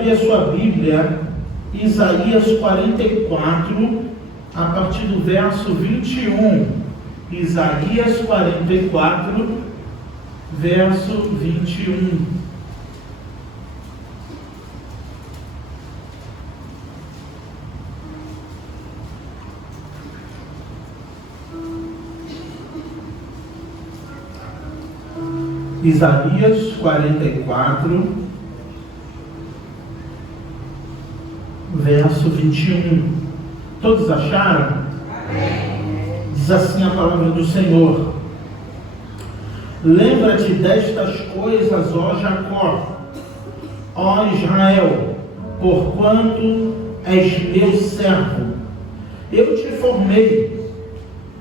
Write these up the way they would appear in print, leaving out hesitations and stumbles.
abrir a sua Bíblia, Isaías 44, a partir do verso 21. Isaías 44, verso 21. Isaías 44, verso 21. Todos acharam? Amém. Diz assim a palavra do Senhor: lembra-te destas coisas, ó Jacó, ó Israel, porquanto és meu servo. Eu te formei,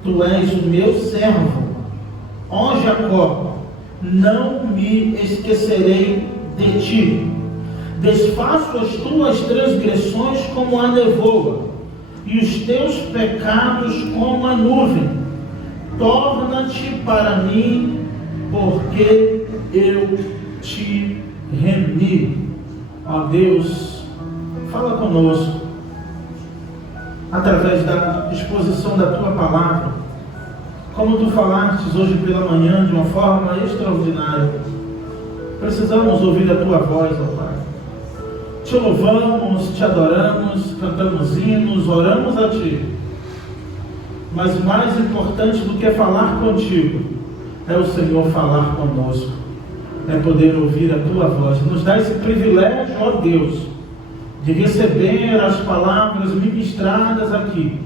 tu és o meu servo. Ó Jacó, não me esquecerei de ti. Desfaço as tuas transgressões como a nevoa, e os teus pecados como a nuvem. Torna-te para mim, porque eu te remi. Ó Deus, fala conosco, através da exposição da tua palavra. Como tu falastes hoje pela manhã de uma forma extraordinária, precisamos ouvir a tua voz, ó Pai. Te louvamos, te adoramos, cantamos hinos, oramos a ti. Mas mais importante do que falar contigo é o Senhor falar conosco, é poder ouvir a tua voz. Nos dá esse privilégio, ó Deus, de receber as palavras ministradas aqui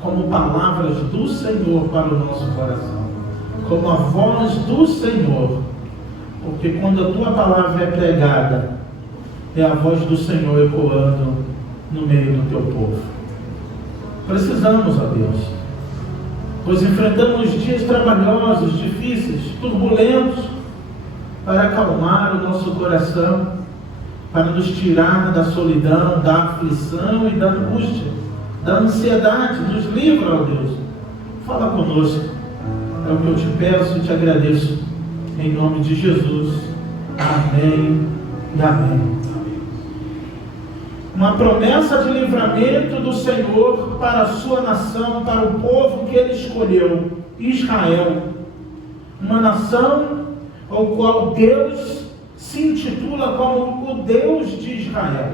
como palavras do Senhor para o nosso coração, como a voz do Senhor, porque quando a tua palavra é pregada, é a voz do Senhor ecoando no meio do teu povo. Precisamos, ó Deus, pois enfrentamos dias trabalhosos, difíceis, turbulentos, para acalmar o nosso coração, para nos tirar da solidão, da aflição e da angústia, da ansiedade. Nos livra, ó Deus. Fala conosco. É o que eu te peço e te agradeço. Em nome de Jesus. Amém e amém. Uma promessa de livramento do Senhor para a sua nação, para o povo que Ele escolheu, Israel. Uma nação ao qual Deus se intitula como o Deus de Israel.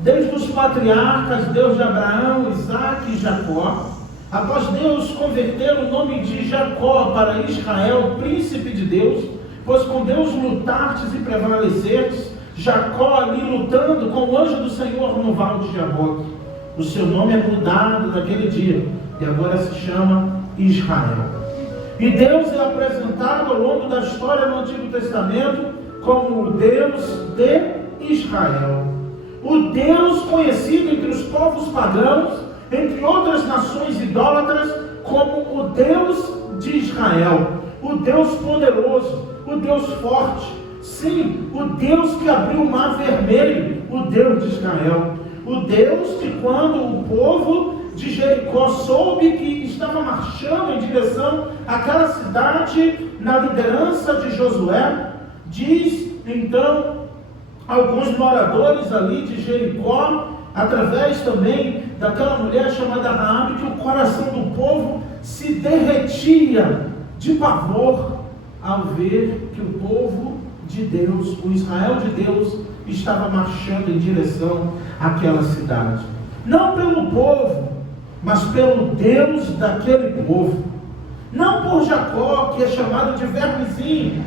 Desde os patriarcas, Deus de Abraão, Isaque e Jacó, após Deus converter o nome de Jacó para Israel, príncipe de Deus, pois com Deus lutastes e prevalecertes, Jacó ali lutando com o anjo do Senhor no vale de Jaboque. O seu nome é mudado naquele dia, e agora se chama Israel. E Deus é apresentado ao longo da história no Antigo Testamento como o Deus de Israel. O Deus conhecido entre os povos pagãos, entre outras nações idólatras, como o Deus de Israel. O Deus poderoso, o Deus forte. Sim, o Deus que abriu o mar vermelho, o Deus de Israel. O Deus que, quando o povo de Jericó soube que estava marchando em direção àquela cidade, na liderança de Josué, diz então alguns moradores ali de Jericó, através também daquela mulher chamada Raabe, que o coração do povo se derretia de pavor ao ver que o povo de Deus, o Israel de Deus, estava marchando em direção àquela cidade. Não pelo povo, mas pelo Deus daquele povo. Não por Jacó, que é chamado de vermezinho,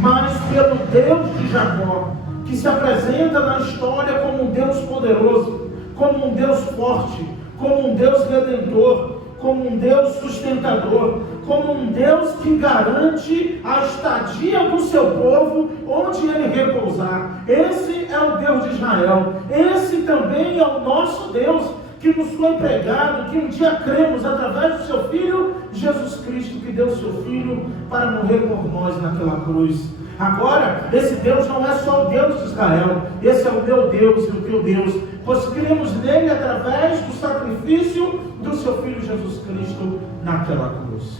mas pelo Deus de Jacó, que se apresenta na história como um Deus poderoso, como um Deus forte, como um Deus redentor, como um Deus sustentador, como um Deus que garante a estadia do seu povo onde ele repousar. Esse é o Deus de Israel. Esse também é o nosso Deus, que nos foi pregado, que um dia cremos através do seu Filho Jesus Cristo, que deu o seu Filho para morrer por nós naquela cruz. Agora, esse Deus não é só o Deus de Israel, esse é o meu Deus e o teu Deus, pois cremos nele através do sacrifício do seu Filho Jesus Cristo naquela cruz.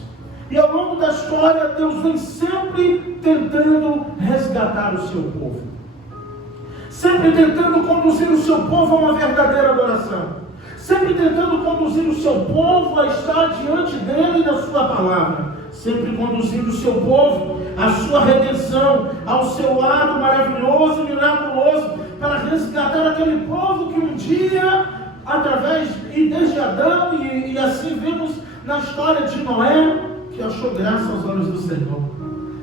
E ao longo da história, Deus vem sempre tentando resgatar o seu povo. sempre tentando conduzir o seu povo a uma verdadeira adoração, sempre tentando conduzir o seu povo a estar diante dele e da sua palavra, sempre conduzindo o seu povo à sua redenção, ao seu lado maravilhoso e miraculoso, para resgatar aquele povo que um dia, através e desde Adão, e assim vemos na história de Noé, que achou graça aos olhos do Senhor,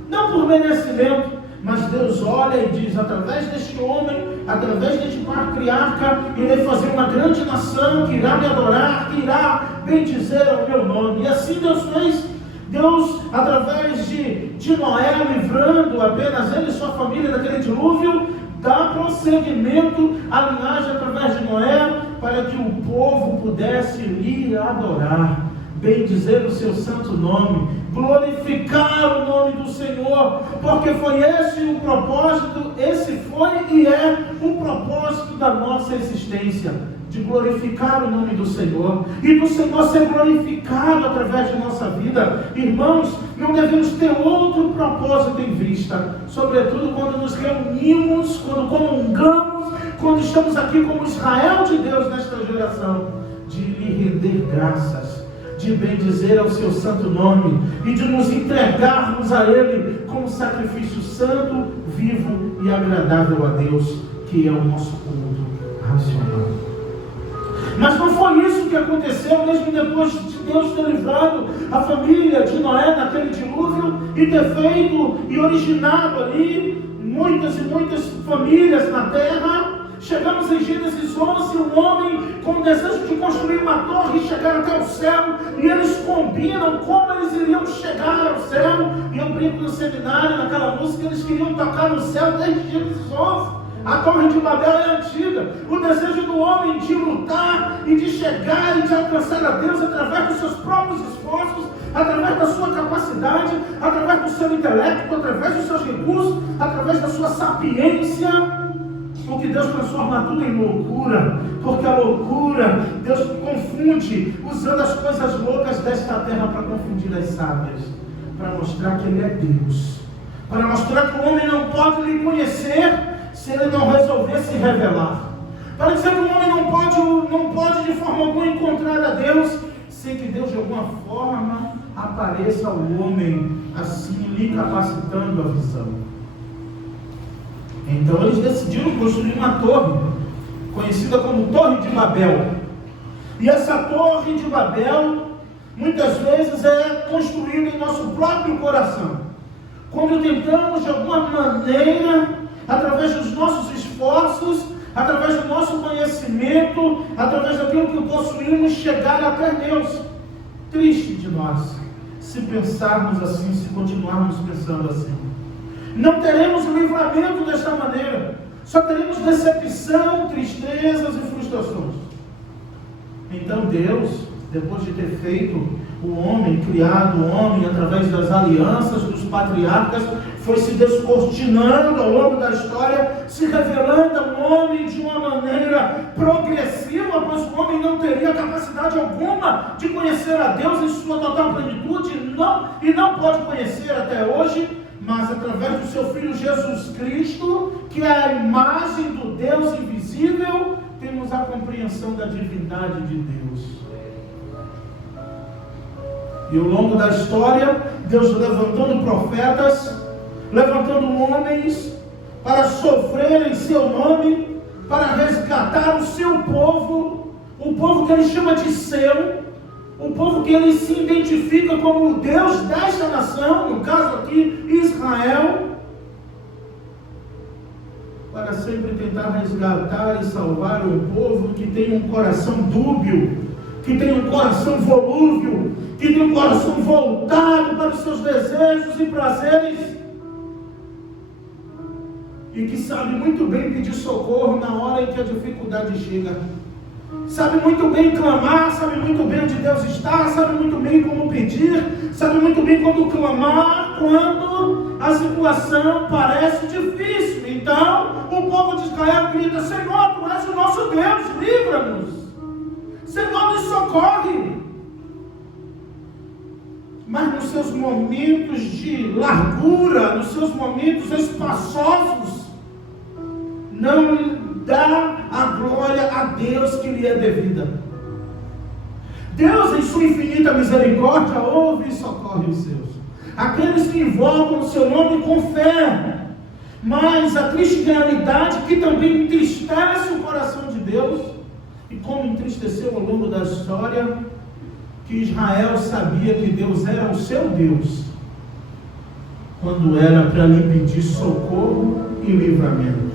não por merecimento, mas Deus olha e diz: através deste homem, através deste patriarca, irei fazer uma grande nação que irá me adorar, que irá bendizer ao meu nome. E assim Deus fez. Deus, através de Noé, livrando apenas ele e sua família daquele dilúvio, dá prosseguimento à linhagem através de Noé, para que o povo pudesse lhe adorar, bendizer o seu santo nome, glorificar o nome do Senhor, porque foi esse o propósito, esse foi e é o propósito da nossa existência, de glorificar o nome do Senhor, e do Senhor ser glorificado através de nossa vida. Irmãos, não devemos ter outro propósito em vista, sobretudo quando nos reunimos, quando comungamos, quando estamos aqui como Israel de Deus nesta geração, de lhe render graças, de bendizer ao seu santo nome e de nos entregarmos a Ele como sacrifício santo, vivo e agradável a Deus, que é o nosso culto racional. Mas não foi isso que aconteceu, mesmo depois de Deus ter livrado a família de Noé naquele dilúvio e ter feito e originado ali muitas e muitas famílias na terra. Chegamos em Gênesis 11, um homem com o desejo de construir uma torre e chegar até o céu, e eles combinam como eles iriam chegar ao céu. E eu brinco no seminário, naquela música, eles queriam tocar no céu desde Gênesis 11. A Torre de Babel é antiga. O desejo do homem de lutar e de chegar e de alcançar a Deus através dos seus próprios esforços, através da sua capacidade, através do seu intelecto, através dos seus recursos, através da sua sapiência. Porque Deus transforma tudo em loucura, porque a loucura, Deus confunde, usando as coisas loucas desta terra para confundir as sábias, para mostrar que Ele é Deus, para mostrar que o homem não pode lhe conhecer se ele não resolver se revelar, para dizer que o homem não pode de forma alguma encontrar a Deus, sem que Deus de alguma forma apareça ao homem, assim lhe capacitando a visão. Então eles decidiram construir uma torre, conhecida como Torre de Babel. E essa Torre de Babel, muitas vezes é construída em nosso próprio coração. Quando tentamos de alguma maneira, através dos nossos esforços, através do nosso conhecimento, através daquilo que possuímos, chegar até Deus. Triste de nós, se pensarmos assim, se continuarmos pensando assim. Não teremos livramento desta maneira, só teremos decepção, tristezas e frustrações. Então Deus, depois de ter feito o homem, criado o homem através das alianças dos patriarcas, foi se descortinando ao longo da história, se revelando ao homem de uma maneira progressiva, pois o homem não teria capacidade alguma de conhecer a Deus em sua total plenitude, e não pode conhecer até hoje, mas através do seu Filho Jesus Cristo, que é a imagem do Deus invisível, temos a compreensão da divindade de Deus. E ao longo da história, Deus levantando profetas, levantando homens para sofrer em seu nome, para resgatar o seu povo, o povo que ele chama de seu, o povo que ele se identifica como o Deus desta nação, no caso aqui Israel, para sempre tentar resgatar e salvar um povo que tem um coração dúbio, que tem um coração volúvel, que tem um coração voltado para os seus desejos e prazeres, e que sabe muito bem pedir socorro na hora em que a dificuldade chega, sabe muito bem clamar, sabe muito bem onde Deus está, sabe muito bem como pedir, sabe muito bem quando clamar, quando a situação parece difícil. Então o povo de Israel grita: Senhor, Tu és o nosso Deus, livra-nos, Senhor, nos socorre. Mas nos seus momentos de largura, nos seus momentos espaçosos, não dá a glória a Deus que lhe é devida. Deus, em sua infinita misericórdia, ouve e socorre os seus, aqueles que invocam o seu nome com fé. Mas a triste realidade que também entristece o coração de Deus, e como entristeceu ao longo da história, que Israel sabia que Deus era o seu Deus, quando era para lhe pedir socorro e livramento.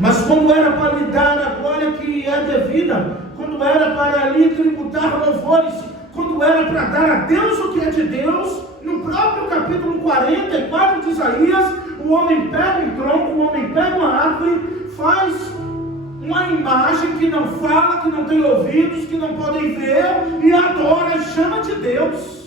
Mas quando era para lhe dar a glória que é devida, quando era para lhe tributar louvores, quando era para dar a Deus o que é de Deus, no próprio capítulo 44 de Isaías, o homem pega um tronco, o homem pega uma árvore, faz uma imagem que não fala, que não tem ouvidos, que não podem ver, e adora e chama de Deus.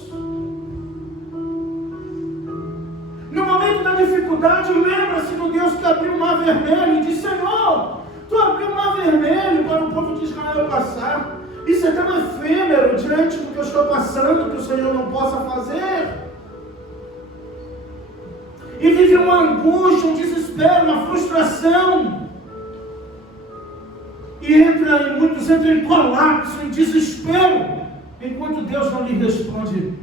No momento da dificuldade, lembra-se do Deus que abriu o mar vermelho e disse: Senhor, tu abriu o mar vermelho para o povo de Israel passar. Isso é tão efêmero diante do que eu estou passando, que o Senhor não possa fazer. E vive uma angústia, um desespero, uma frustração. E muitos entram em colapso, em desespero, enquanto Deus não lhe responde.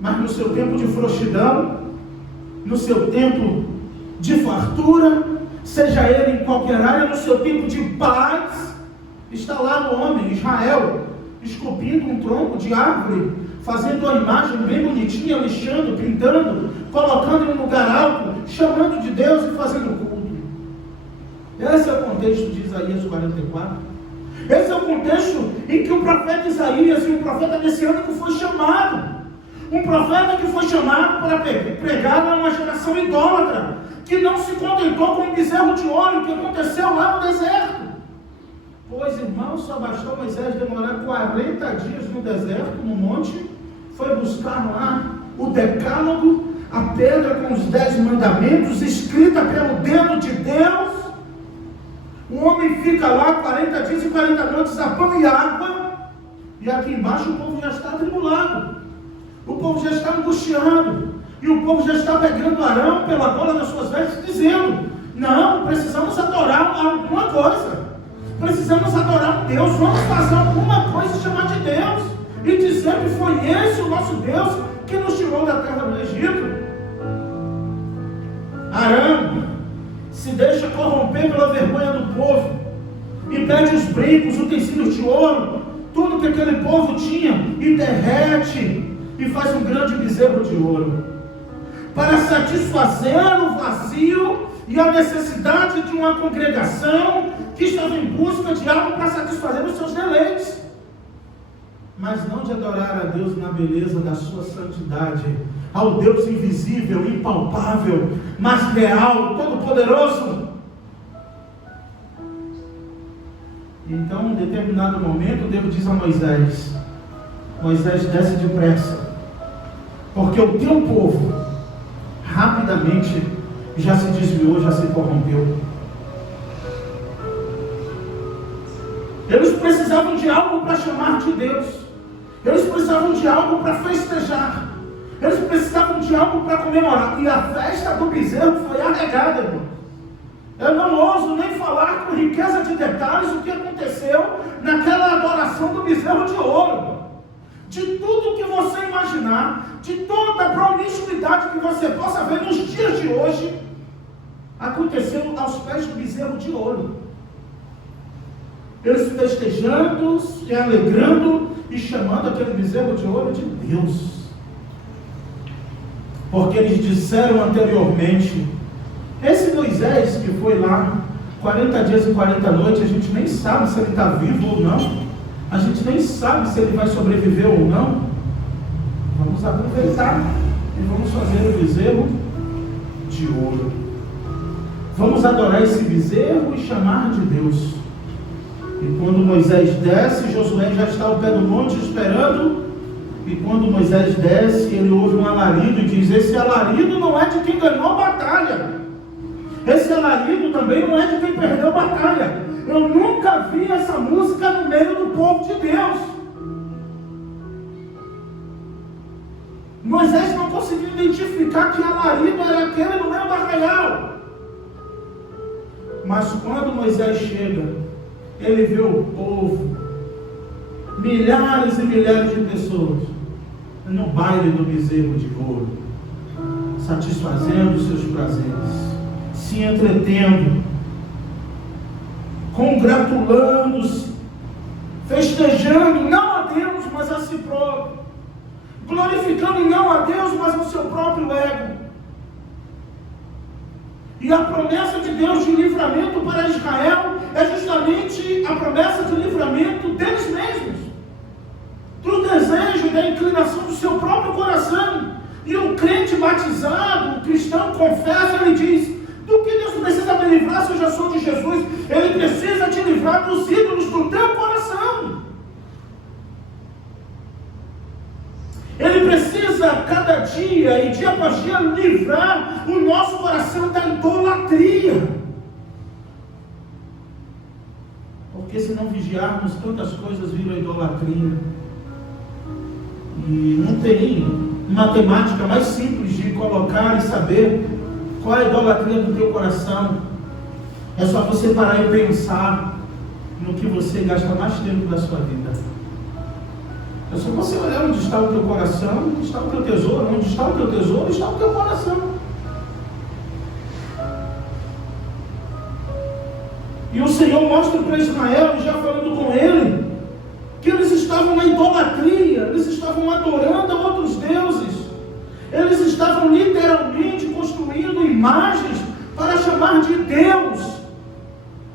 Mas no seu tempo de frouxidão, no seu tempo de fartura, seja ele em qualquer área, no seu tempo de paz, está lá o homem, Israel, esculpindo um tronco de árvore, fazendo uma imagem bem bonitinha, lixando, pintando, colocando em um lugar alto, chamando de Deus e fazendo culto. Esse é o contexto de Isaías 44. Esse é o contexto em que o profeta Isaías e o profeta messiânico foi chamado. Um profeta que foi chamado para pregar a uma geração idólatra, que não se contentou com um bezerro de ouro, que aconteceu lá no deserto. Pois, irmãos, só bastou Moisés demorar 40 dias no deserto, no monte, foi buscar lá o decálogo, a pedra com os 10 mandamentos, escrita pelo dedo de Deus. O homem fica lá 40 dias e 40 noites a pão e água, e aqui embaixo o povo já está atribulado. O povo já está angustiado, e o povo já está pegando Arão pela gola das suas vestes, dizendo: não, precisamos adorar alguma coisa, precisamos adorar um Deus, vamos fazer alguma coisa e chamar de Deus, e dizer que foi esse o nosso Deus que nos tirou da terra do Egito. Arão se deixa corromper pela vergonha do povo, e pede os brincos, utensílios de ouro, tudo que aquele povo tinha, e derrete, e faz um grande bezerro de ouro, para satisfazer o vazio e a necessidade de uma congregação que estava em busca de algo para satisfazer os seus deleites, mas não de adorar a Deus na beleza da sua santidade, ao Deus invisível, impalpável, mas real, todo-poderoso. Então, em determinado momento, Deus diz a Moisés: Moisés, desce depressa, porque o teu povo rapidamente já se desviou, já se corrompeu. Eles precisavam de algo para chamar de Deus, eles precisavam de algo para festejar, eles precisavam de algo para comemorar, e a festa do bezerro foi arregada, irmão. Eu não ouso nem falar com riqueza de detalhes o que aconteceu naquela adoração do bezerro de ouro. De tudo que você imaginar, de toda a promiscuidade que você possa ver nos dias de hoje, aconteceu aos pés do bezerro de ouro. Eles festejando, se alegrando e chamando aquele bezerro de ouro de Deus. Porque eles disseram anteriormente, esse Moisés que foi lá 40 dias e 40 noites, a gente nem sabe se ele está vivo ou não. A gente nem sabe se ele vai sobreviver ou não. Vamos aproveitar e vamos fazer o bezerro de ouro. Vamos adorar esse bezerro e chamar de Deus. E quando Moisés desce, Josué já está ao pé do monte esperando. E quando Moisés desce, ele ouve um alarido e diz: esse alarido não é de quem ganhou a batalha. Esse alarido também não é de quem perdeu a batalha. Eu nunca vi essa música no meio do povo de Deus. Moisés não conseguiu identificar que alarido era aquele no meio do arraial. Mas quando Moisés chega, ele vê o povo, milhares e milhares de pessoas, no baile do bezerro de ouro, satisfazendo seus prazeres, se entretendo, congratulando-se, festejando não a Deus, mas a si próprio, glorificando não a Deus, mas o seu próprio ego. E a promessa de Deus de livramento para Israel é justamente a promessa de livramento deles mesmos, do desejo e da inclinação do seu próprio coração. E o crente batizado, o cristão confessa, ele diz: do que Deus precisa me livrar se eu já sou de Jesus? Ele precisa te livrar dos ídolos do teu coração. Ele precisa, cada dia e dia após dia, livrar o nosso coração da idolatria. Porque se não vigiarmos, tantas coisas viram idolatria. E não tem matemática mais simples de colocar e saber qual é a idolatria do teu coração. É só você parar e pensar no que você gasta mais tempo da sua vida. É só você olhar onde está o teu coração, onde está o teu tesouro, onde está o teu tesouro, está o teu coração. E o Senhor mostra para Israel, já falando com ele, que eles estavam na idolatria, eles estavam adorando a outros deuses, eles estavam literalmente construindo imagens para chamar de Deus.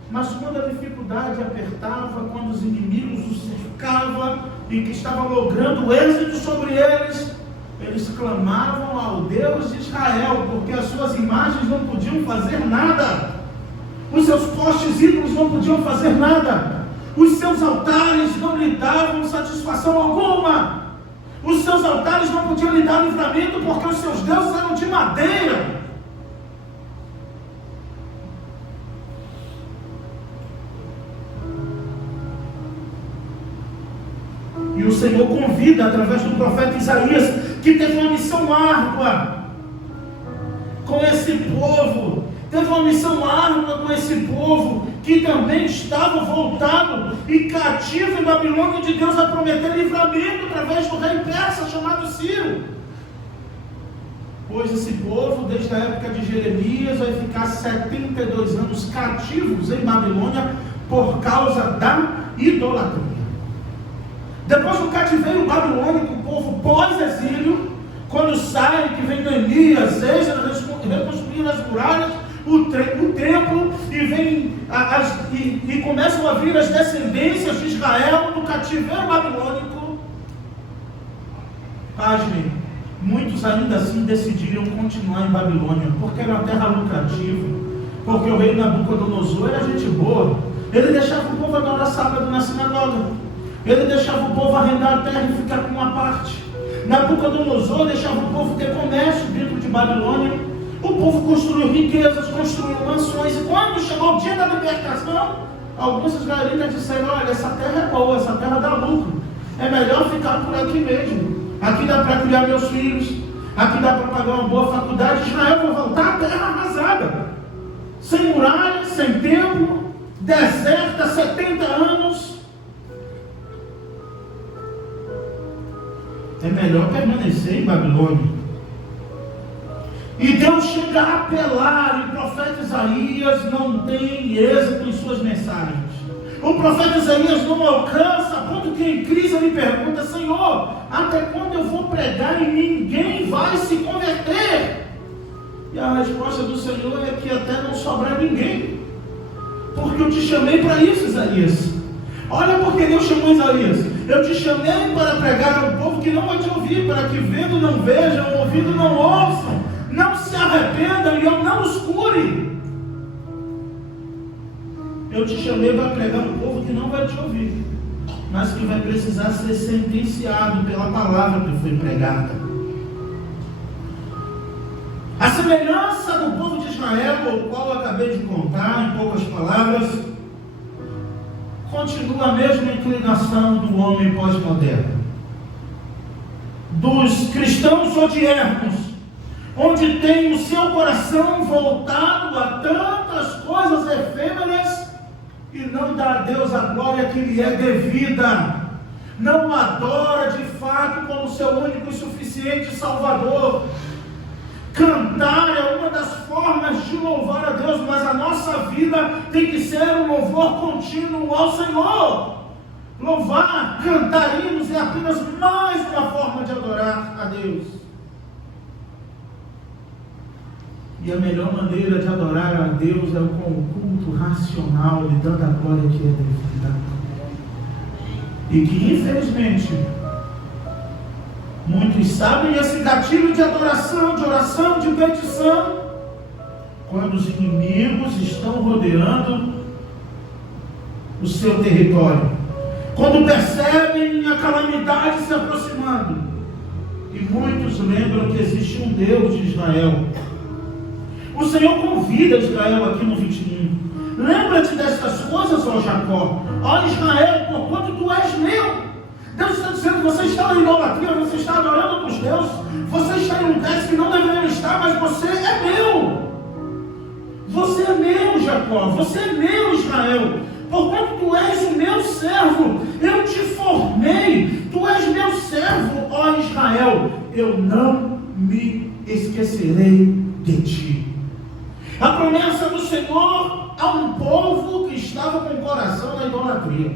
Mas quando a dificuldade apertava, quando os inimigos os cercavam e que estavam logrando êxito sobre eles, eles clamavam ao Deus de Israel, porque as suas imagens não podiam fazer nada, os seus postes ídolos não podiam fazer nada, os seus altares não lhe davam satisfação alguma, os seus altares não podiam lhe dar livramento, porque os seus deuses eram de madeira. E o Senhor convida, através do profeta Isaías, que teve uma missão árdua com esse povo, teve uma missão árdua com esse povo, que também estava voltado e cativo em Babilônia, de Deus a prometer livramento através do rei persa chamado Ciro. Pois esse povo, desde a época de Jeremias, vai ficar 72 anos cativos em Babilônia por causa da idolatria. Depois do cativeiro babilônico, o povo pós-exílio, quando sai, que vem Neemias, reconstruir as muralhas, o templo, e começam a vir as descendências de Israel do cativeiro babilônico. Pasmem, muitos ainda assim decidiram continuar em Babilônia, porque era uma terra lucrativa, porque o rei Nabucodonosor era gente boa, ele deixava o povo adorar sábado na sinagoga, ele deixava o povo arrendar a terra e ficar com uma parte. Nabucodonosor deixava o povo ter comércio dentro de Babilônia. O povo construiu riquezas, construiu mansões. E quando chegou o dia da libertação, alguns israelitas disseram: olha, essa terra é boa, essa terra dá lucro, é melhor ficar por aqui mesmo. Aqui dá para criar meus filhos, aqui dá para pagar uma boa faculdade. Israel vai voltar à terra arrasada, sem muralhas, sem templo, deserta, 70 anos. É melhor permanecer em Babilônia. E Deus chega a apelar, e o profeta Isaías não tem êxito em suas mensagens. O profeta Isaías não alcança, a ponto que em crise ele pergunta: Senhor, até quando eu vou pregar e ninguém vai se converter? E a resposta do Senhor é que até não sobrar ninguém, porque eu te chamei para isso, Isaías. Olha porque Deus chamou Isaías: eu te chamei para pregar ao povo que não vai te ouvir, para que vendo não vejam, ouvindo não ouçam, não se arrependam e eu não os cure. Eu te chamei para pregar ao povo que não vai te ouvir, mas que vai precisar ser sentenciado pela palavra que foi pregada. A semelhança do povo de Israel, o qual eu acabei de contar em poucas palavras, continua a mesma inclinação do homem pós-moderno, dos cristãos odiernos, onde tem o seu coração voltado a tantas coisas efêmeras e não dá a Deus a glória que lhe é devida, não adora de fato como seu único e suficiente Salvador. Cantar é uma das formas de louvar a Deus, mas a nossa vida tem que ser um louvor contínuo ao Senhor. Louvar, cantar hinos é apenas mais uma forma de adorar a Deus. E a melhor maneira de adorar a Deus é com o culto racional, lhe dando a glória que é devida. E que, infelizmente, muitos sabem esse gatilho de adoração, de oração, de petição, quando os inimigos estão rodeando o seu território, quando percebem a calamidade se aproximando. E muitos lembram que existe um Deus de Israel. O Senhor convida Israel aqui no 21. Lembra-te destas coisas, ó Jacó, ó Israel, porquanto tu és meu. Deus está dizendo: você está na idolatria, você está adorando outros deuses, você está em lugares que não deveriam estar, mas você é meu. Você é meu, Jacó, você é meu, Israel, porquanto tu és o meu servo, eu te formei, tu és meu servo, ó Israel, eu não me esquecerei de ti. A promessa do Senhor a um povo que estava com o coração na idolatria.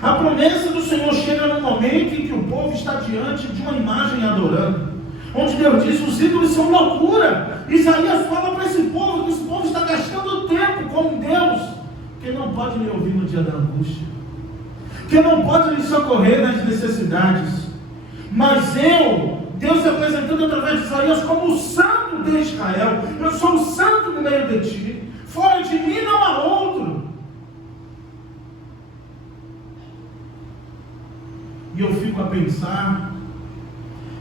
A promessa do Senhor chega no momento em que o povo está diante de uma imagem adorando, onde Deus diz: os ídolos são loucura. Isaías fala para esse povo que esse povo está gastando tempo com Deus, que não pode lhe ouvir no dia da angústia, que não pode lhe socorrer nas necessidades. Mas Deus apresentando através de Isaías como o santo de Israel: eu sou o santo no meio de ti, fora de mim não há outro. E eu fico a pensar,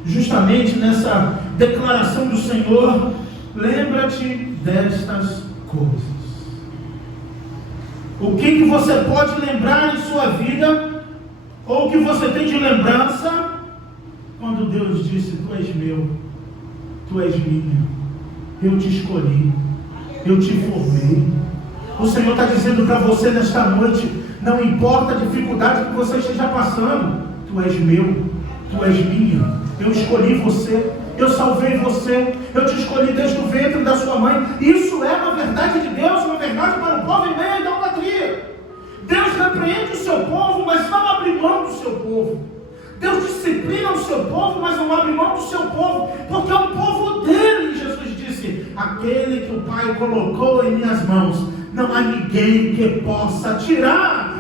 justamente nessa declaração do Senhor: lembra-te destas coisas. O que você pode lembrar em sua vida, ou o que você tem de lembrança, quando Deus disse: tu és meu, tu és minha, eu te escolhi, eu te formei. O Senhor está dizendo para você nesta noite: não importa a dificuldade que você esteja passando, tu és meu, tu és minha, eu escolhi você, eu salvei você, eu te escolhi desde o ventre da sua mãe. Isso é uma verdade de Deus, uma verdade para o povo em meio à idolatria. Deus repreende o seu povo, mas não abre mão do seu povo. Deus disciplina o seu povo, mas não abre mão do seu povo, porque é um povo dele. Jesus disse: aquele que o Pai colocou em minhas mãos, não há ninguém que possa tirar.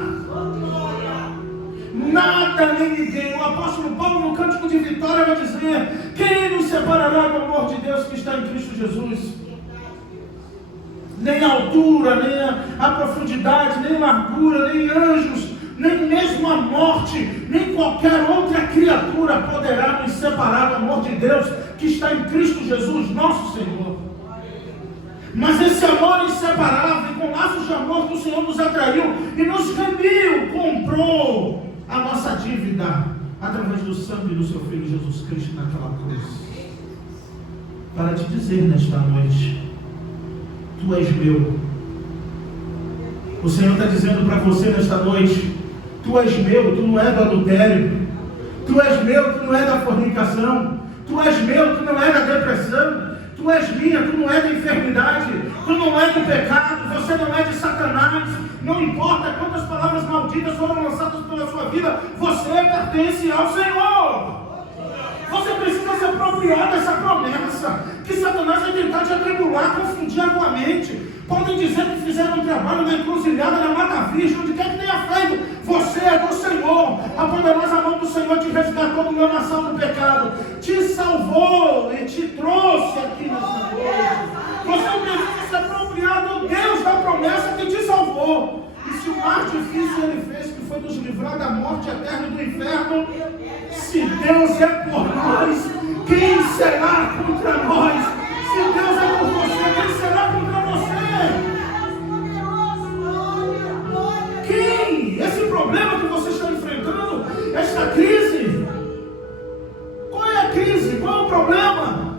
Nada nem ninguém. O apóstolo Paulo, no cântico de vitória, vai dizer: quem nos separará do amor de Deus que está em Cristo Jesus? Nem a altura, nem a profundidade, nem largura, nem anjos, nem mesmo a morte, nem qualquer outra criatura poderá nos separar do amor de Deus que está em Cristo Jesus, nosso Senhor. Mas esse amor inseparável, com laços de amor que o Senhor nos atraiu e nos remiu, comprou a nossa dívida através do sangue do seu Filho Jesus Cristo naquela cruz. Para te dizer nesta noite: tu és meu. O Senhor está dizendo para você nesta noite: tu és meu, tu não é do adultério, tu és meu, tu não é da fornicação, tu és meu, tu não é da depressão, tu és minha, tu não é da enfermidade, tu não é do pecado, você não é de Satanás. Não importa quantas palavras malditas foram lançadas pela sua vida, você pertence ao Senhor. Você precisa se apropriar dessa promessa, que Satanás vai tentar te atribular, confundir a tua mente. Podem dizer que fizeram um trabalho na encruzilhada, na Mata Virgem, onde quer que tenha feito. Você é do Senhor. A poderosa mão do Senhor te resgatou do meu nação do pecado, te salvou e te trouxe aqui nessa noite. Você precisa se apropriar do Deus da promessa que te salvou. E se o mais difícil ele fez, que foi nos livrar da morte eterna e do inferno, se Deus é por nós, quem será contra nós? Se Deus é por você, quem será contra você? Quem? Esse problema que você está enfrentando, esta crise, qual é a crise? Qual é o problema?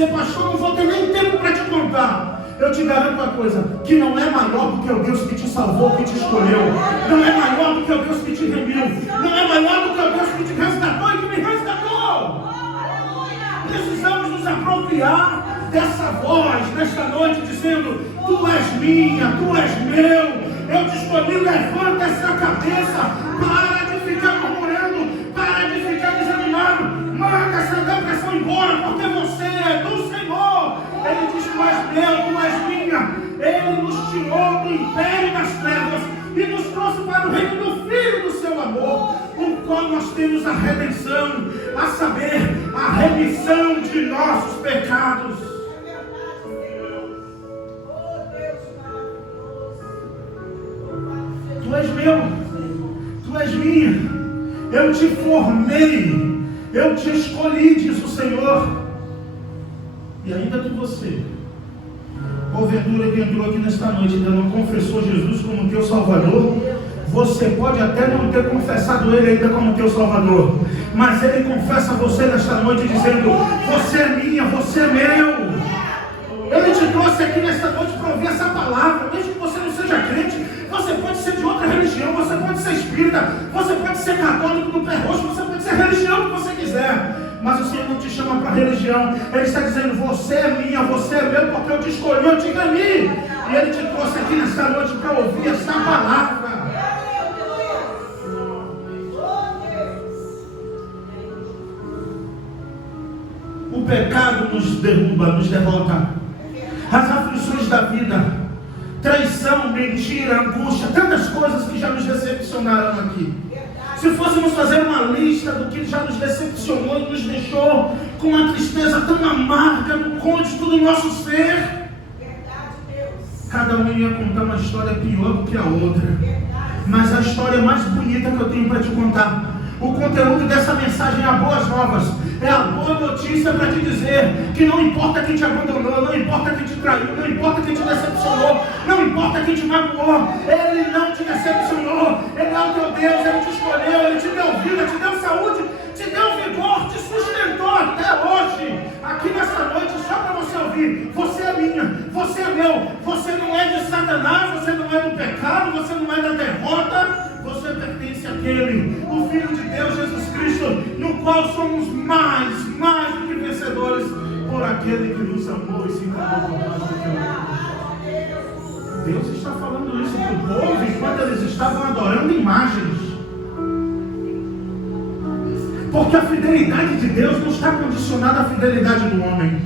dizer, pastor, não vou ter nem tempo para te contar. Eu te garanto uma coisa, que não é maior do que o Deus que te salvou, que te escolheu. Não é maior do que o Deus que te remiu. Não é maior do que o Deus que te resgatou e que me resgatou. Precisamos nos apropriar dessa voz, nesta noite, dizendo, tu és minha, tu és meu. Eu te escolhi, levanta essa cabeça. Para de ficar murmurando, para de ficar desanimado. Manda essa depressão embora, porque você é do Senhor. Ele diz, tu és meu, tu és minha. Ele nos tirou do império das trevas e nos trouxe para o reino do Filho do seu amor, o qual nós temos a redenção, a saber, a remissão de nossos pecados. Tu és meu, tu és minha. Eu te formei, eu te escolhi, diz o Senhor. E ainda que você, porventura que entrou aqui nesta noite, ainda não confessou Jesus como teu Salvador, você pode até não ter confessado Ele ainda como teu Salvador, mas Ele confessa você nesta noite dizendo, você é minha, você é meu. Ele te trouxe aqui nesta noite para ouvir essa palavra, mesmo que você não seja crente. Você pode ser de outra religião, você pode ser espírita, você pode ser católico do pé roxo, você pode ser religião que você quiser, mas o Senhor não te chama para religião. Ele está dizendo, você é minha, você é meu, porque eu te escolhi, eu te remi. E Ele te trouxe aqui nesta noite para ouvir esta palavra. O pecado nos derruba, nos derrota. As aflições da vida, traição, mentira, angústia, tantas coisas que já nos decepcionaram aqui. Se fôssemos fazer uma lista do que já nos decepcionou e nos deixou com uma tristeza tão amarga no côndito do nosso ser, cada um ia contar uma história pior do que a outra. Mas a história mais bonita que eu tenho para te contar, o conteúdo dessa mensagem é a boas novas, é a boa notícia para te dizer que não importa quem te abandonou, não importa quem te traiu, não importa quem te decepcionou, não importa quem te magoou, Ele não te decepcionou. Ele é o teu Deus, Ele te escolheu, Ele te deu vida, te deu saúde, te deu vigor, te sustentou até hoje. Aqui nessa noite, só para você ouvir, você é minha, você é meu, você não é de Satanás, você não é do pecado, você não é da derrota. Você pertence àquele, o Filho de Deus, Jesus Cristo, no qual somos mais do que vencedores, por aquele que nos amou e se entregou por nós. Deus está falando isso para o povo enquanto eles estavam adorando imagens. Porque a fidelidade de Deus não está condicionada à fidelidade do homem.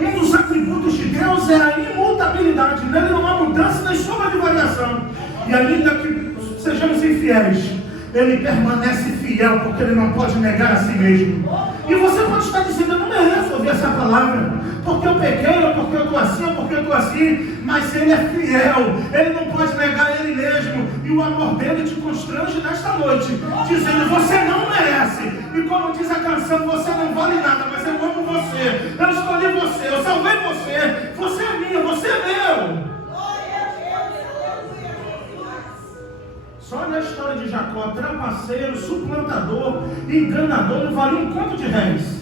Um dos atributos de Deus é a imutabilidade. Nele não há mudança nem sombra de variação. E ainda que sejamos infiéis, Ele permanece fiel, porque Ele não pode negar a si mesmo. E você pode estar dizendo, eu não mereço ouvir essa palavra, porque eu pequei, ou porque eu estou assim, ou porque eu estou assim. Mas Ele é fiel, Ele não pode negar Ele mesmo. E o amor dele te constrange nesta noite, dizendo, você não merece. E como diz a canção, você não vale nada, mas eu amo você, eu escolhi você, eu salvei você, você é minha, você é meu. Só na história de Jacó, trapaceiro, suplantador, enganador, não valia um conto de réis.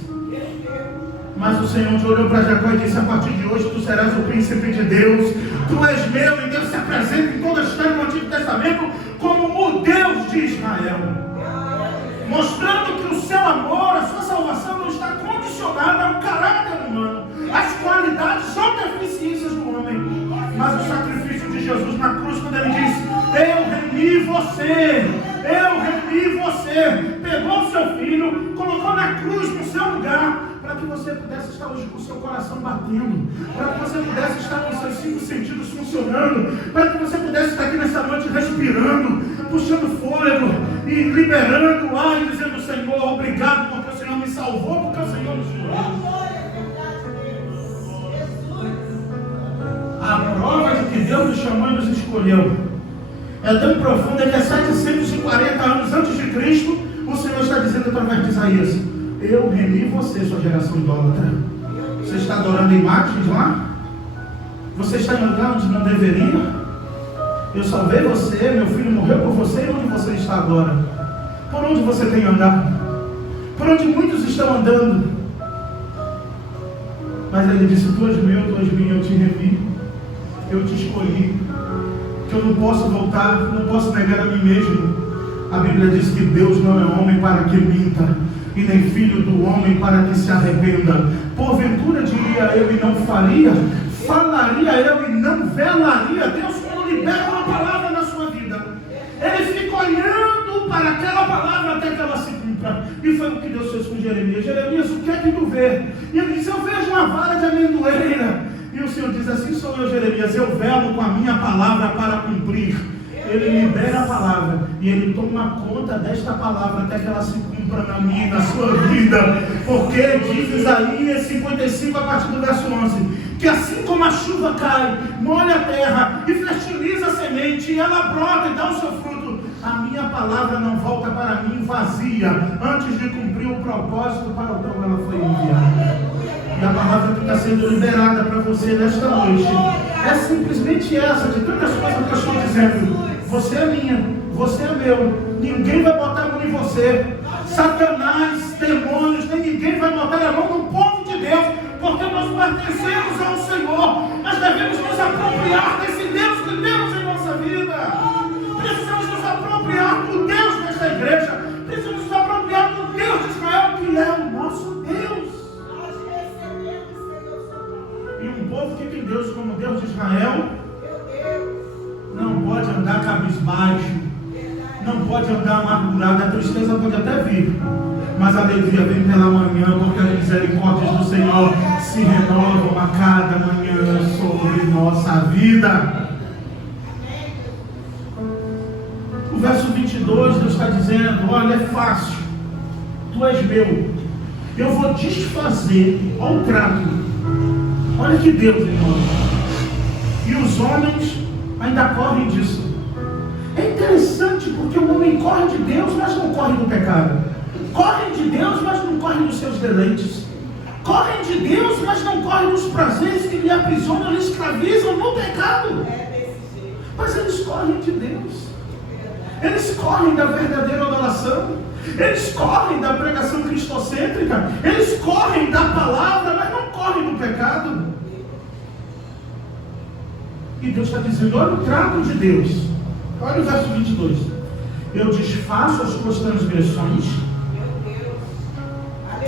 Mas o Senhor olhou para Jacó e disse, a partir de hoje tu serás o príncipe de Deus, tu és meu. E Deus se apresenta em toda a história do Antigo Testamento como o Deus de Israel, mostrando que o seu amor, a sua salvação não está condicionada ao caráter humano, às qualidades ou deficiências do homem. Mas o sacrifício de Jesus na cruz, quando Ele diz, eu remi você, pegou o seu filho, colocou na cruz no seu lugar, para que você pudesse estar hoje com o seu coração batendo, para que você pudesse estar com os seus 5 sentidos funcionando, para que você pudesse estar aqui nessa noite respirando, puxando fôlego e liberando o ar e dizendo, Senhor, obrigado porque o Senhor me salvou, porque o Senhor me escolheu. A prova de que Deus nos chamou e nos escolheu é tão profunda que há 740 anos antes de Cristo, o Senhor está dizendo através de Isaías, eu remi você, sua geração idólatra. Você está adorando imagens lá? Você está em lugar onde não deveria? Eu salvei você, meu filho morreu por você, e onde você está agora? Por onde você tem andado? Por onde muitos estão andando? Mas ele disse: tu és meu, tu és minha, eu te remi, eu te escolhi, que eu não posso voltar, não posso negar a mim mesmo. A Bíblia diz que Deus não é homem para que minta, e nem filho do homem para que se arrependa. Porventura diria eu e não faria, falaria eu e não velaria. Deus, quando libera uma palavra na sua vida, Ele fica olhando para aquela palavra até que ela se cumpra. E foi o que Deus fez com Jeremias. Jeremias, o que é que tu vê? E ele disse: eu vejo uma vara de amendoeira. E o Senhor diz: assim sou eu, Jeremias, eu velo com a minha palavra para cumprir. Ele libera a palavra e Ele toma conta desta palavra até que ela se cumpra na minha e na sua vida. Porque diz Isaías 55 a partir do verso 11, que assim como a chuva cai, molha a terra e fertiliza a semente, e ela brota e dá o seu fruto, a minha palavra não volta para mim vazia, antes de cumprir o propósito para o qual ela foi enviada. E a palavra que está sendo liberada para você nesta noite é simplesmente essa, de tantas coisas que eu estou dizendo. Você é minha, você é meu, ninguém vai botar a mão em você. Satanás, demônios, nem ninguém vai botar a mão no povo de Deus, porque nós pertencemos ao Senhor. Nós devemos nos apropriar desse Deus que temos em nossa vida. Precisamos nos apropriar do Deus desta igreja. Precisamos nos apropriar do Deus de Israel, que é o nosso Deus. E um povo que tem Deus como Deus de Israel não pode andar cabisbaixo, não pode andar amargurado. A tristeza pode até vir, mas a alegria vem pela manhã, porque as misericórdias do Senhor se renovam a cada manhã sobre nossa vida. O verso 22, Deus está dizendo: olha, é fácil, tu és meu, eu vou desfazer. Olha o trato, olha que Deus, irmão. E os homens ainda correm disso. É interessante, porque o homem corre de Deus, mas não corre do pecado. Corre de Deus, mas não corre dos seus deleites. Correm de Deus, mas não correm dos prazeres que lhe aprisionam, lhe escravizam no pecado. Mas eles correm de Deus. Eles correm da verdadeira adoração. Eles correm da pregação cristocêntrica. Eles correm da palavra, mas não correm do pecado. E Deus está dizendo: olha o trato de Deus. Olha o verso 22. Eu desfaço as tuas transgressões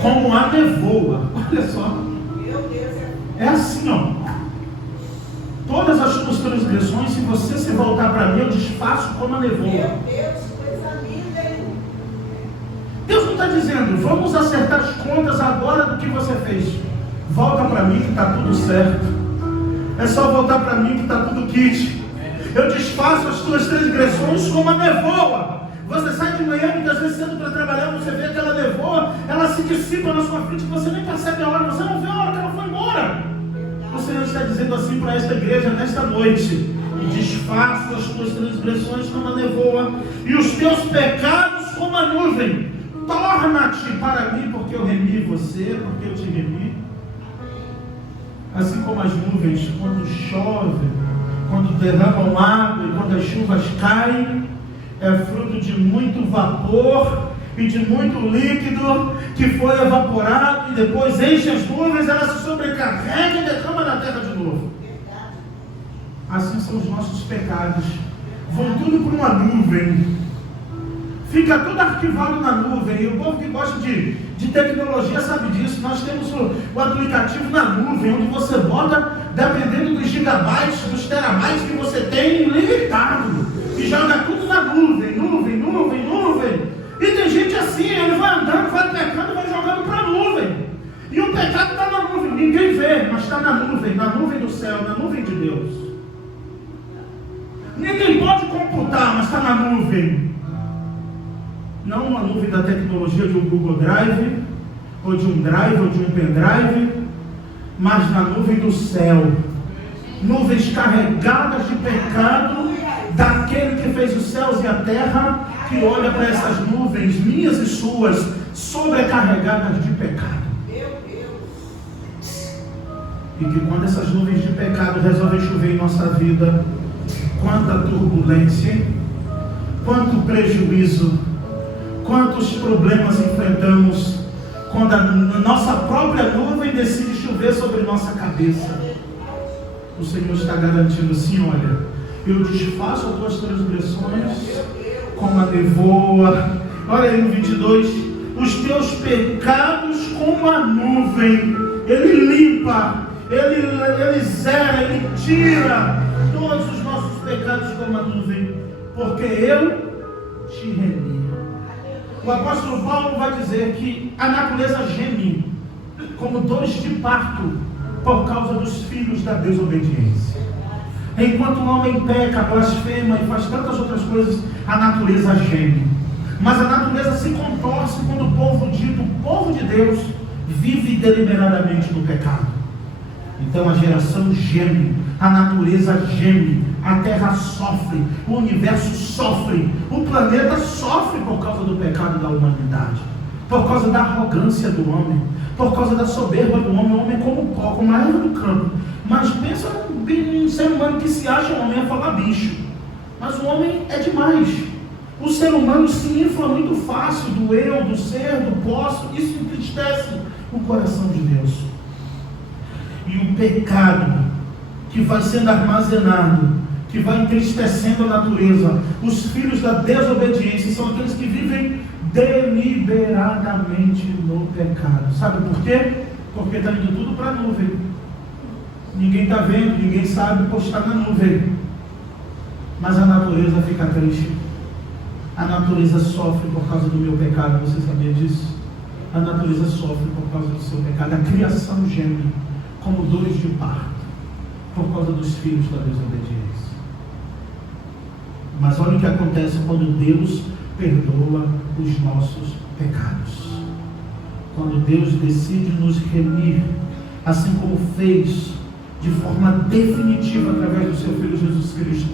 como a nevoa. Olha só. É assim, ó. Todas as tuas transgressões, se você se voltar para mim, eu desfaço como a nevoa. Deus não está dizendo: vamos acertar as contas agora do que você fez. Volta para mim que está tudo certo. É só voltar para mim que está tudo kit. Eu desfaço as tuas transgressões como a nevoa. Você sai de manhã, muitas vezes cedo para trabalhar, você vê aquela nevoa, ela se dissipa na sua frente, você nem percebe a hora, você não vê a hora que ela foi embora. O Senhor está dizendo assim para esta igreja nesta noite: e desfaço as tuas transgressões como a nevoa, e os teus pecados como a nuvem. Torna-te para mim, porque eu remi você, porque eu te remi. Assim como as nuvens, quando chove, quando derramam água e quando as chuvas caem, é fruto de muito vapor e de muito líquido que foi evaporado e depois enche as nuvens, ela se sobrecarrega e derrama na terra de novo. Assim são os nossos pecados. Vão tudo para uma nuvem. Fica tudo arquivado na nuvem. E o povo que gosta de tecnologia sabe disso. Nós temos o aplicativo na nuvem, onde você bota, dependendo dos gigabytes, dos terabytes que você tem, ilimitado. E joga tudo na nuvem, nuvem, nuvem, nuvem. E tem gente assim, ele vai andando, vai pecando, vai jogando para a nuvem. E o pecado está na nuvem. Ninguém vê, mas está na nuvem do céu, na nuvem de Deus. Ninguém pode computar, mas está na nuvem. Não uma nuvem da tecnologia de um Google Drive, ou de um Drive, ou de um pendrive, mas na nuvem do céu. Nuvens carregadas de pecado, daquele que fez os céus e a terra, que olha para essas nuvens, minhas e suas, sobrecarregadas de pecado. E que quando essas nuvens de pecado resolvem chover em nossa vida, quanta turbulência, hein? Quanto prejuízo, quantos problemas enfrentamos, quando a nossa própria nuvem decide chover sobre nossa cabeça, o Senhor está garantindo assim: olha, eu desfaço as tuas transgressões como a nevoa. Olha aí no 22, os teus pecados como a nuvem. Ele limpa, ele zera, ele tira todos os nossos pecados como a nuvem, porque eu te remi. O apóstolo Paulo vai dizer que a natureza geme como dores de parto por causa dos filhos da desobediência. Enquanto o homem peca, blasfema e faz tantas outras coisas, a natureza geme. Mas a natureza se contorce quando o povo dito, o povo de Deus, vive deliberadamente no pecado. Então a geração geme, a natureza geme, a terra sofre, o universo sofre, o planeta sofre por causa do pecado da humanidade, por causa da arrogância do homem, por causa da soberba do homem. O homem é como pó, como a erva do campo. Mas pensa num ser humano que se acha homem, a falar bicho. Mas o homem é demais. O ser humano se infla muito fácil do eu, do ser, do posso. Isso entristece o coração de Deus. E o pecado que vai sendo armazenado, que vai entristecendo a natureza, os filhos da desobediência são aqueles que vivem deliberadamente no pecado. Sabe por quê? Porque está indo tudo para a nuvem. Ninguém está vendo, ninguém sabe, pois está na nuvem. Mas a natureza fica triste. A natureza sofre por causa do meu pecado. Você sabia disso? A natureza sofre por causa do seu pecado. A criação geme como dores de parto por causa dos filhos da desobediência. Mas olha o que acontece quando Deus perdoa os nossos pecados. Quando Deus decide nos remir, assim como fez de forma definitiva através do seu Filho Jesus Cristo,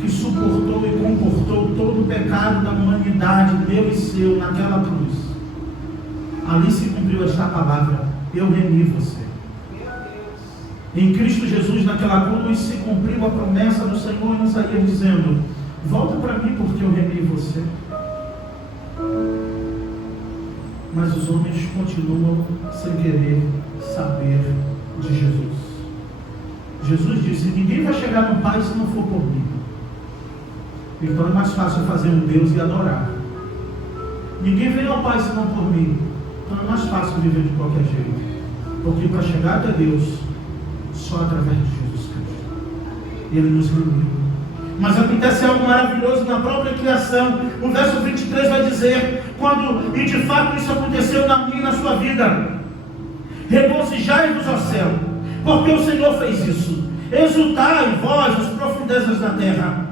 que suportou e comportou todo o pecado da humanidade, meu e seu, naquela cruz. Ali se cumpriu esta palavra: eu remi você. Em Cristo Jesus, naquela cruz, se cumpriu a promessa do Senhor em Isaías, dizendo: volta para mim porque eu remi você. Mas os homens continuam sem querer saber de Jesus. Jesus disse: ninguém vai chegar no Pai se não for por mim. Então é mais fácil fazer um Deus e adorar. Ninguém vem ao Pai se não por mim. Então é mais fácil viver de qualquer jeito. Porque para chegar até Deus, só através de Jesus Cristo. Ele nos remiu. Mas acontece algo maravilhoso na própria criação. O verso 23 vai dizer: quando, e de fato isso aconteceu na minha e na sua vida, regozijai-vos, ó céu, porque o Senhor fez isso. Exultai, vós, as profundezas da terra.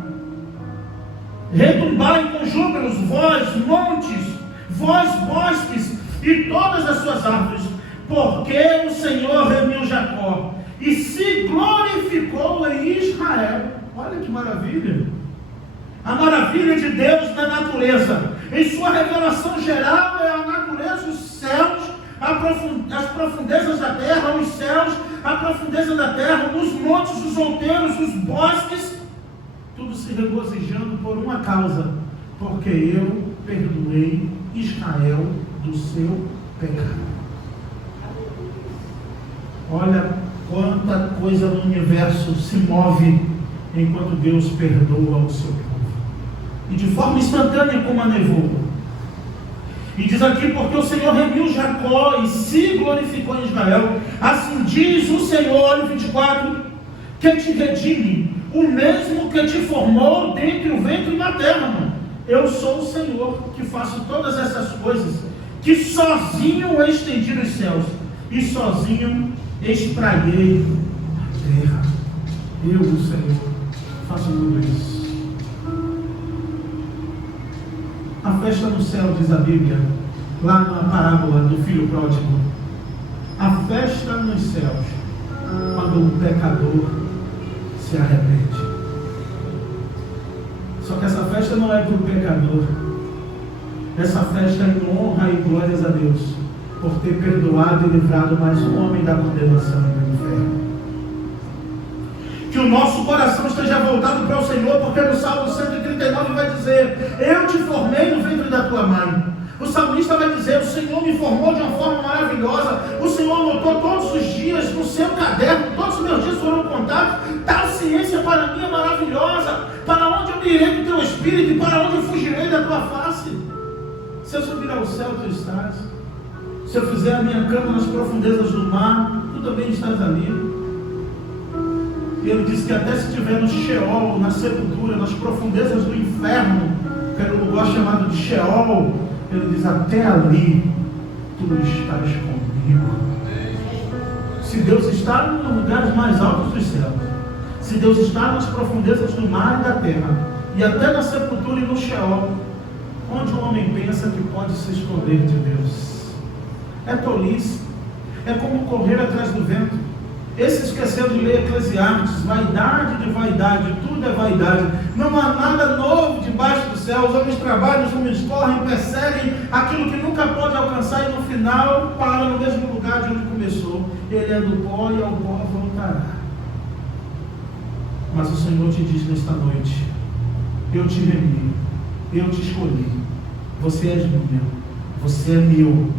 Retumbai com júbilos, vós, montes, vós, bosques, e todas as suas árvores, porque o Senhor remiu Jacó e se glorificou em Israel. Olha que maravilha! A maravilha de Deus na natureza, em sua revelação geral, é a natureza, os céus, as profundezas da terra, os céus, a profundeza da terra, os montes, os outeiros, os bosques, tudo se regozijando por uma causa: porque eu perdoei Israel do seu pecado. Olha quanta coisa no universo se move enquanto Deus perdoa o seu povo, e de forma instantânea como a nevoa. E diz aqui: porque o Senhor remiu Jacó e se glorificou em Israel. Assim diz o Senhor, olha 24, que te redime, o mesmo que te formou dentre o ventre materno. Eu sou o Senhor que faço todas essas coisas, que sozinho estendi os céus e sozinho espraiei a terra. Eu, o Senhor, faço tudo isso. A festa no céu, diz a Bíblia, lá na parábola do filho pródigo. A festa nos céus, quando um pecador se arrepende. Só que essa festa não é para o pecador. Essa festa é em honra e glórias a Deus, por ter perdoado e livrado mais um homem da condenação e do inferno. Que o nosso coração esteja voltado para o Senhor, porque no Salmo 139 vai dizer: eu te formei no ventre da tua mãe, O salmista vai dizer: o Senhor me formou de uma forma maravilhosa, o Senhor anotou todos os dias no seu caderno, todos os meus dias foram contados. Tal ciência para mim é maravilhosa. Para onde eu me irei do teu espírito e para onde eu fugirei da tua face? Se eu subir ao céu, tu estás. Se eu fizer a minha cama nas profundezas do mar, tu também estás ali. E ele diz que até se estiver no Sheol, na sepultura, nas profundezas do inferno, que era um lugar chamado de Sheol, ele diz: até ali tu estás comigo. Se Deus está nos lugares mais altos dos céus, se Deus está nas profundezas do mar e da terra, e até na sepultura e no Sheol, onde o homem pensa que pode se esconder de Deus? É tolice, é como correr atrás do vento. Esse esqueceu de ler Eclesiastes: vaidade de vaidade, tudo é vaidade, não há nada novo debaixo do céu. Os homens trabalham, os homens correm, perseguem aquilo que nunca pode alcançar, e no final para no mesmo lugar de onde começou. Ele é do pó e ao pó voltará. Mas o Senhor te diz nesta noite: eu te remi, eu te escolhi, você és minha, você é meu,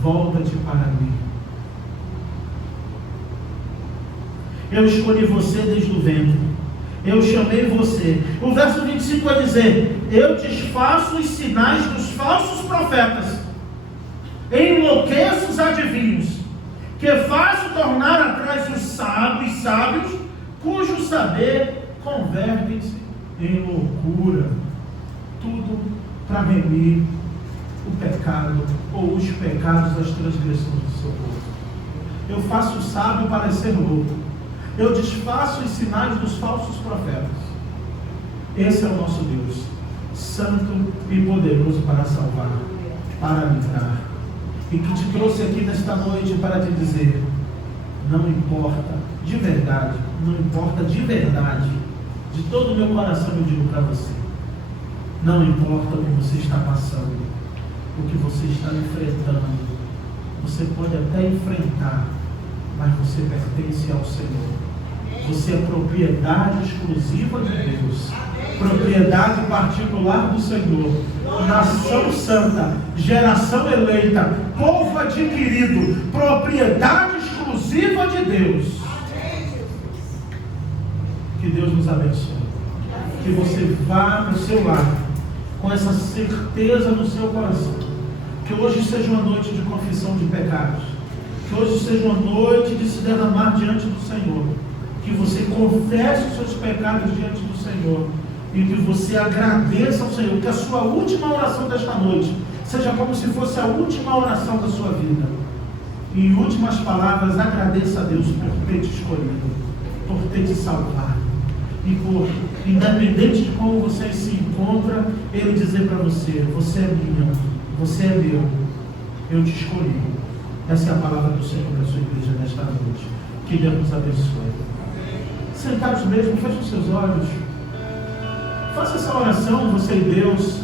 volta-te para mim. Eu escolhi você desde o ventre, eu chamei você. O verso 25 vai dizer: eu desfaço os sinais dos falsos profetas, enlouqueço os adivinhos, que faço tornar atrás os sábios, cujo saber converte-se em loucura. Tudo para remir o pecado ou os pecados das transgressões do seu povo. Eu faço o sábio parecer louco, eu desfaço os sinais dos falsos profetas. Esse é o nosso Deus, santo e poderoso para salvar, para livrar, e que te trouxe aqui nesta noite para te dizer: não importa, de verdade, não importa de verdade, de todo o meu coração eu digo para você, não importa o que você está passando, o que você está enfrentando, você pode até enfrentar, mas você pertence ao Senhor. Você é propriedade exclusiva de Deus, propriedade particular do Senhor, nação santa, geração eleita, povo adquirido, propriedade exclusiva de Deus. Que Deus nos abençoe, que você vá para o seu lar com essa certeza no seu coração, que hoje seja uma noite de confissão de pecados, que hoje seja uma noite de se derramar diante do Senhor, que você confesse os seus pecados diante do Senhor e que você agradeça ao Senhor, que a sua última oração desta noite seja como se fosse a última oração da sua vida. E em últimas palavras, agradeça a Deus por ter te escolhido, por ter te salvado, e por, independente de como você se encontra, Ele dizer para você: você é minha, você é meu, eu te escolhi. Essa é a palavra do Senhor para a sua igreja nesta noite. Que Deus nos abençoe. Sentados mesmo, feche os seus olhos, faça essa oração, você e Deus.